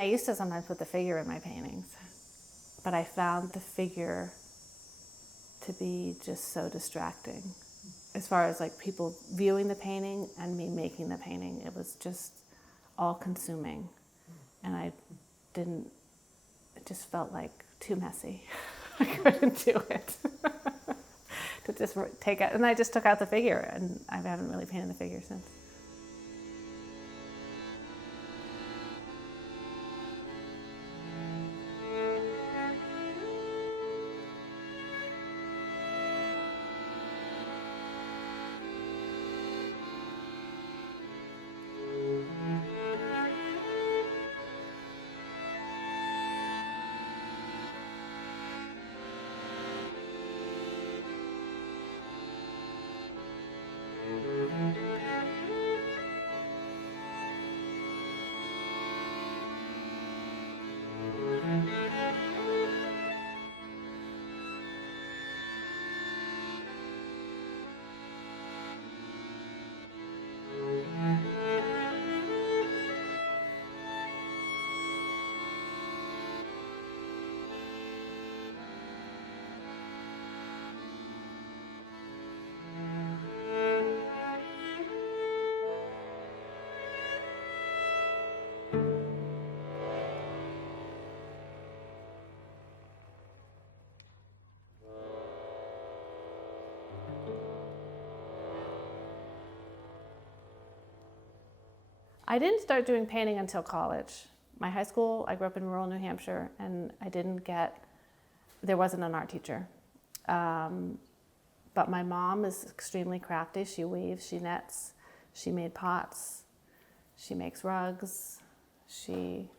I used to sometimes put the figure in my paintings, but I found the figure to be just so distracting. As far as like people viewing the painting and me making the painting, it was just all consuming. And it just felt like too messy. I couldn't do it. To just take out, and I just took out the figure, and I haven't really painted the figure since. I didn't start doing painting until college. My high school, I grew up in rural New Hampshire, and there wasn't an art teacher. But my mom is extremely crafty. She weaves, she knits, she made pots, she makes rugs, she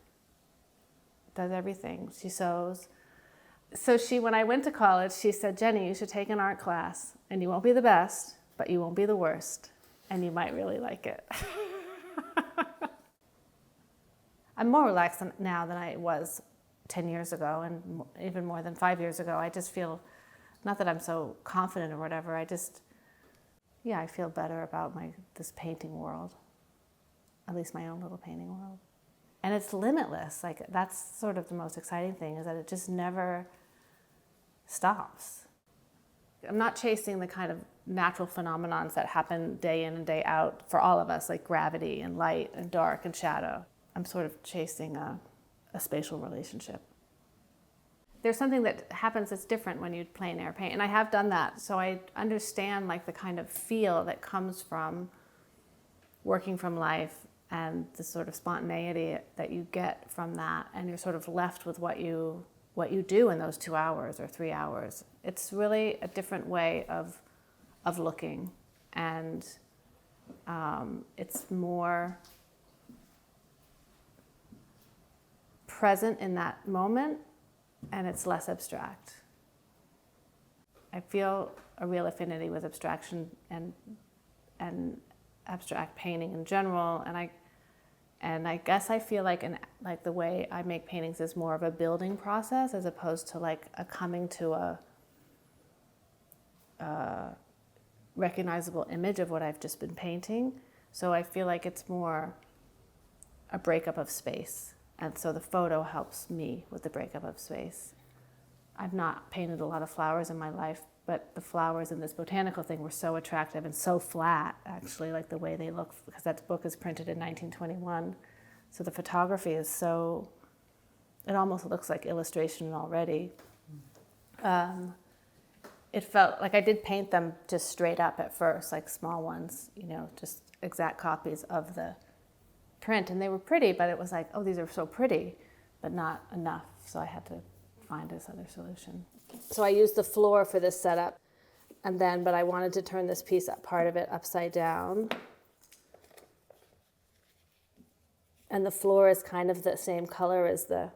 does everything. She sews. So when I went to college, she said, Jenny, you should take an art class, and you won't be the best, but you won't be the worst, and you might really like it. I'm more relaxed now than I was 10 years ago, and even more than 5 years ago. I just feel, not that I'm so confident or whatever, I feel better about this painting world, at least my own little painting world. And it's limitless. Like, that's sort of the most exciting thing, is that it just never stops. I'm not chasing the kind of natural phenomenons that happen day in and day out for all of us, like gravity and light and dark and shadow. I'm sort of chasing a spatial relationship. There's something that happens that's different when you plein air paint, and I have done that, so I understand like the kind of feel that comes from working from life and the sort of spontaneity that you get from that, and you're sort of left with what you do in those 2 hours or 3 hours. It's really a different way of looking, and it's more present in that moment, and it's less abstract. I feel a real affinity with abstraction and abstract painting in general, and I guess I feel like the way I make paintings is more of a building process as opposed to like a coming to a recognizable image of what I've just been painting. So I feel like it's more a breakup of space. And so the photo helps me with the breakup of space. I've not painted a lot of flowers in my life, but the flowers in this botanical thing were so attractive and so flat, actually, like the way they look, because that book is printed in 1921. So the photography is so, it almost looks like illustration already. It felt like I did paint them just straight up at first, like small ones, just exact copies of the print, and they were pretty, but it was like, oh, these are so pretty, but not enough, so I had to find this other solution. So I used the floor for this setup, but I wanted to turn this piece up, part of it upside down, and the floor is kind of the same color as the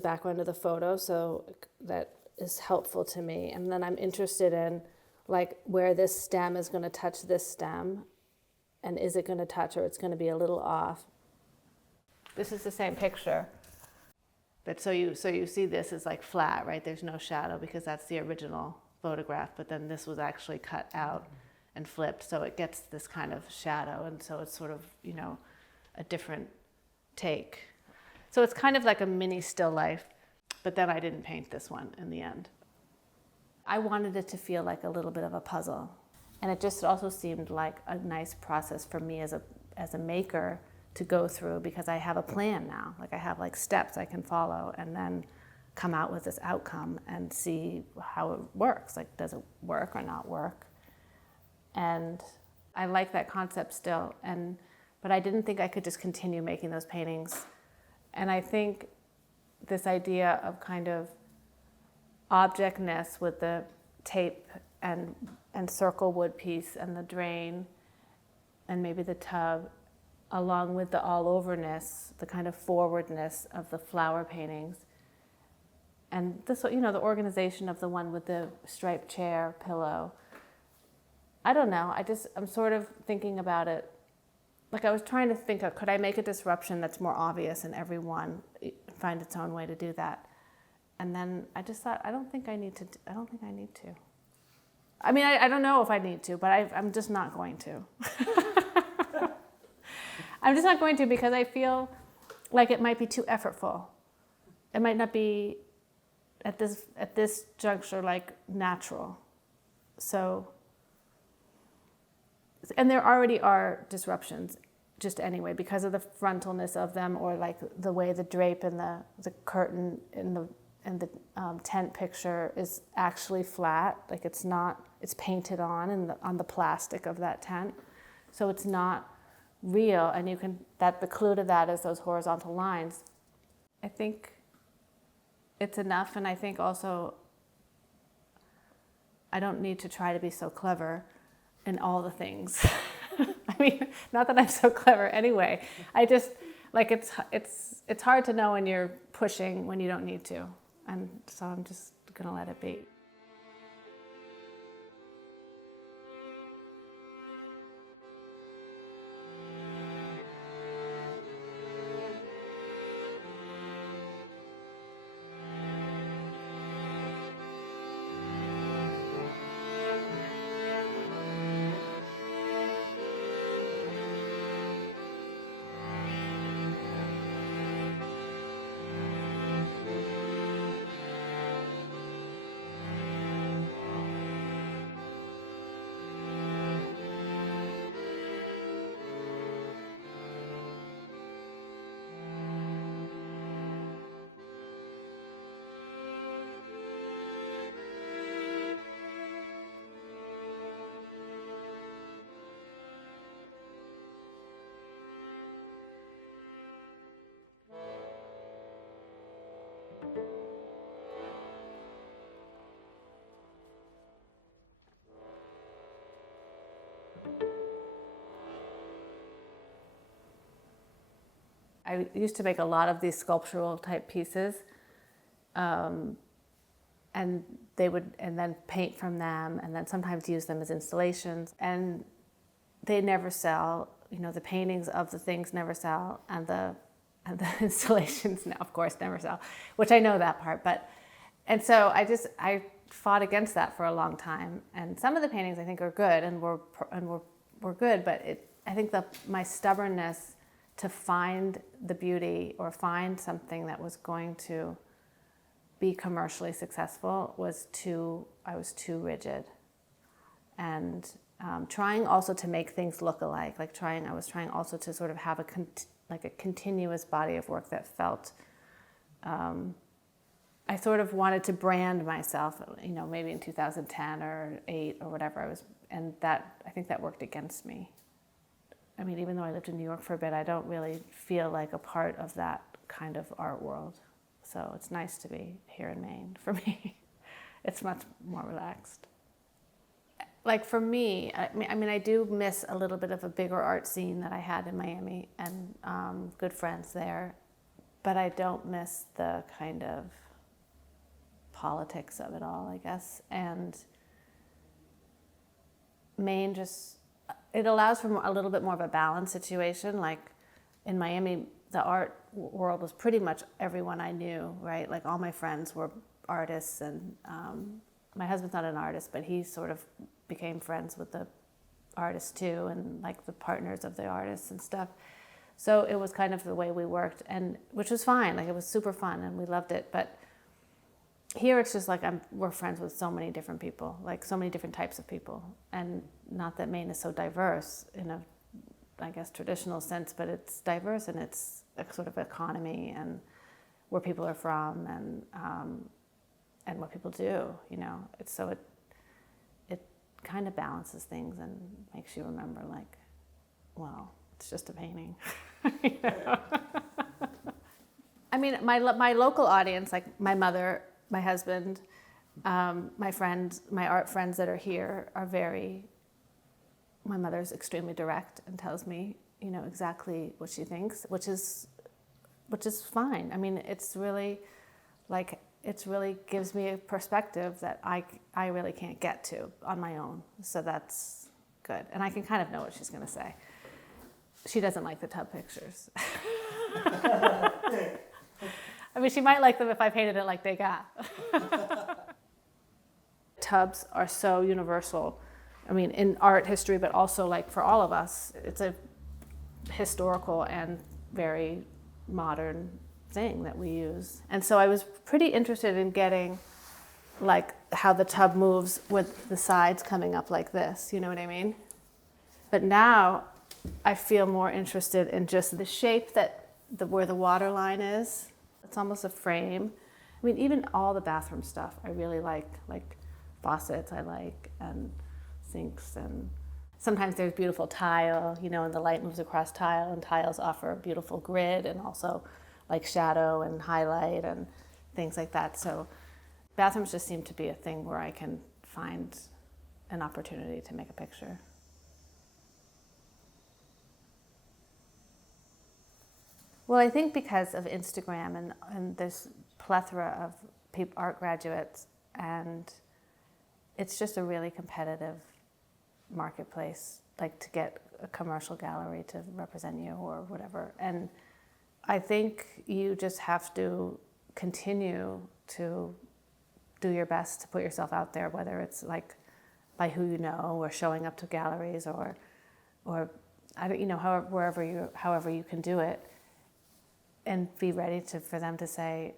background of the photo, so that is helpful to me. And then I'm interested in like where this stem is going to touch this stem, and is it going to touch, or it's going to be a little off. This is the same picture, but so you see this is like flat, right? There's no shadow because that's the original photograph, but then this was actually cut out and flipped, so it gets this kind of shadow, and so it's sort of, a different take. So it's kind of like a mini still life, but then I didn't paint this one in the end. I wanted it to feel like a little bit of a puzzle. And it just also seemed like a nice process for me as a maker to go through, because I have a plan now. Like I have like steps I can follow and then come out with this outcome and see how it works. Like, does it work or not work? And I like that concept still. But I didn't think I could just continue making those paintings. And I think this idea of kind of objectness with the tape and circle wood piece and the drain and maybe the tub, along with the all-overness, the kind of forwardness of the flower paintings, and this, the organization of the one with the striped chair pillow. I don't know. I'm sort of thinking about it. Like I was trying to think of, could I make a disruption that's more obvious and everyone find its own way to do that? And then I just thought, I don't think I need to. I mean, I don't know if I need to, but I'm just not going to. I'm just not going to, because I feel like it might be too effortful. It might not be at this juncture like natural. So, and there already are disruptions just anyway, because of the frontalness of them, or like the way the drape and the curtain in the tent picture is actually flat. Like it's painted on the plastic of that tent. So it's not real, and the clue to that is those horizontal lines. I think it's enough, and I think also I don't need to try to be so clever in all the things. I mean, not that I'm so clever anyway. I just, like, it's hard to know when you're pushing when you don't need to. And so I'm just going to let it be. I used to make a lot of these sculptural type pieces, and then paint from them, and then sometimes use them as installations, and they never sell. The paintings of the things never sell, and the installations now, of course, never sell, which I know that part. And so I fought against that for a long time. And some of the paintings I think are good and were good, but I think my stubbornness to find the beauty or find something that was going to be commercially successful I was too rigid. And trying also to make things look alike, I was trying also to sort of have a continuous body of work that felt, I sort of wanted to brand myself, maybe in 2010 or 8 or whatever and I think that worked against me. I mean, even though I lived in New York for a bit, I don't really feel like a part of that kind of art world. So it's nice to be here in Maine for me. It's much more relaxed. Like for me, I do miss a little bit of a bigger art scene that I had in Miami and good friends there, but I don't miss the kind of politics of it all, I guess. And Maine it allows for a little bit more of a balanced situation. Like in Miami, the art world was pretty much everyone I knew, right? Like all my friends were artists, and my husband's not an artist, but he sort of became friends with the artists too, and like the partners of the artists and stuff. So it was kind of the way we worked, and which was fine. Like, it was super fun and we loved it. But here it's just like we're friends with so many different people, like so many different types of people. And not that Maine is so diverse in a, I guess, traditional sense, but it's diverse in its sort of economy and where people are from and what people do, you know. It kind of balances things and makes you remember, like, well, it's just a painting. You know? I mean, my local audience, like my mother, my husband, my friends, my art friends that are here are very, my mother's extremely direct and tells me, you know, exactly what she thinks, which is fine. I mean, it's really, like, it really gives me a perspective that I really can't get to on my own. So that's good. And I can kind of know what she's going to say. She doesn't like the tub pictures. I mean, she might like them if I painted it like Degas. Tubs are so universal. I mean, in art history, but also, like, for all of us, it's a historical and very modern thing that we use. And so I was pretty interested in getting, like, how the tub moves with the sides coming up like this, you know what I mean? But now I feel more interested in just the shape where the water line is. It's almost a frame. I mean, even all the bathroom stuff I really like faucets I like, and sinks, and sometimes there's beautiful tile, you know, and the light moves across tile, and tiles offer a beautiful grid and also like shadow and highlight and things like that. So bathrooms just seem to be a thing where I can find an opportunity to make a picture. Well, I think because of Instagram and this plethora of art graduates, and it's just a really competitive marketplace, like, to get a commercial gallery to represent you or whatever. And I think you just have to continue to do your best to put yourself out there, whether it's like by who you know or showing up to galleries or I don't, you know, however you can do it, and be ready for them to say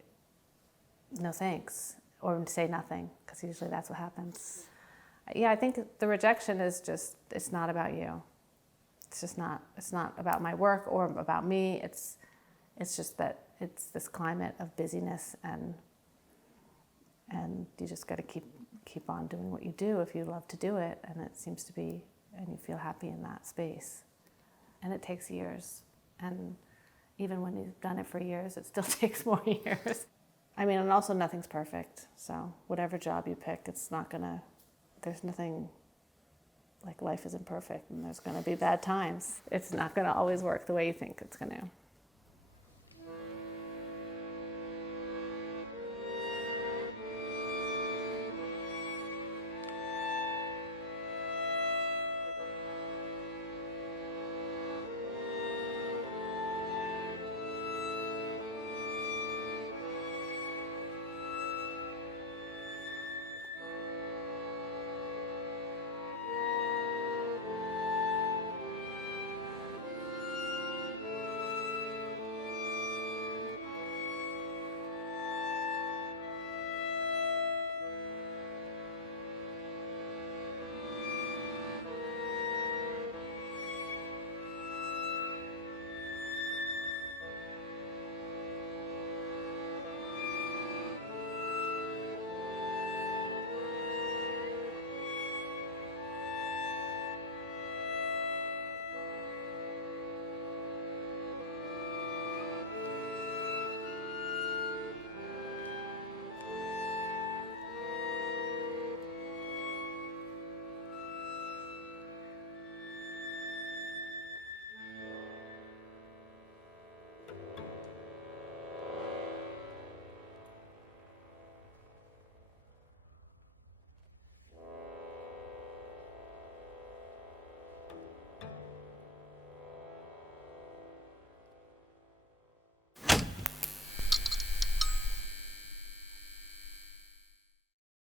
no thanks or to say nothing, because usually that's what happens. Yeah, I think the rejection is just, it's not about you. It's not about my work or about me. It's just that it's this climate of busyness, and you just got to keep on doing what you do if you love to do it, and it seems to be, and you feel happy in that space. And it takes years, and even when you've done it for years, it still takes more years. I mean, and also nothing's perfect. So whatever job you pick, there's nothing, like, life isn't perfect, and there's gonna be bad times. It's not gonna always work the way you think it's gonna.